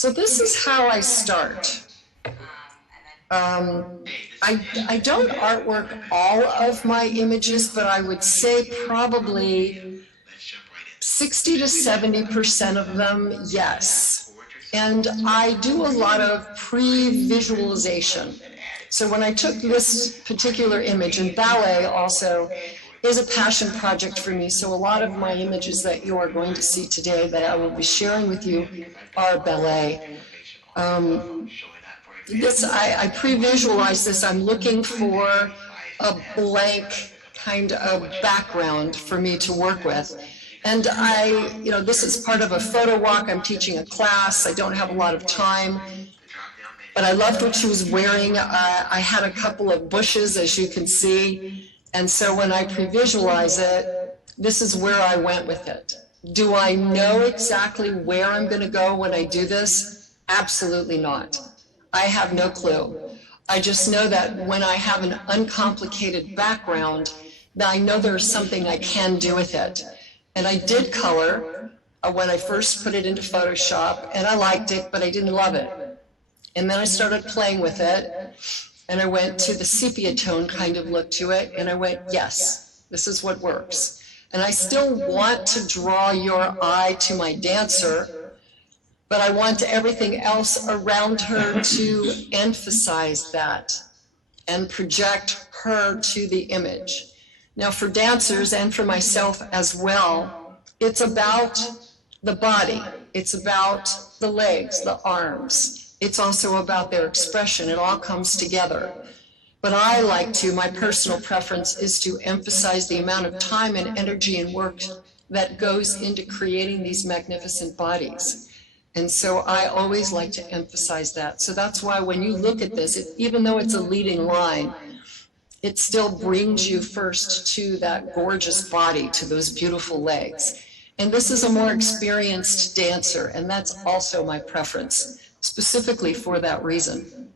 So this is how I start. I don't artwork all of my images, but I would say probably 60 to 70% of them, yes. And I do a lot of pre-visualization. So when I took this particular image, and ballet also is a passion project for me, so a lot of my images that you are going to see today that I will be sharing with you are ballet. I pre-visualize this. I'm looking for a blank kind of background for me to work with. And this is part of a photo walk. I'm teaching a class. I don't have a lot of time, but I loved what she was wearing. I had a couple of bushes, as you can see. And so when I pre-visualize it, this is where I went with it. Do I know exactly where I'm going to go when I do this? Absolutely not. I have no clue. I just know that when I have an uncomplicated background, that I know there's something I can do with it. And I did color when I first put it into Photoshop, and I liked it, but I didn't love it. And then I started playing with it, and I went to the sepia tone kind of look to it, and I went, yes, this is what works. And I still want to draw your eye to my dancer, but I want everything else around her to emphasize that and project her to the image. Now for dancers and for myself as well, it's about the body. It's about the legs, the arms. It's also about their expression. It all comes together. But I like to, my personal preference is to emphasize the amount of time and energy and work that goes into creating these magnificent bodies. And so I always like to emphasize that. So that's why when you look at this, even though it's a leading line, it still brings you first to that gorgeous body, to those beautiful legs. And this is a more experienced dancer, and that's also my preference, specifically for that reason.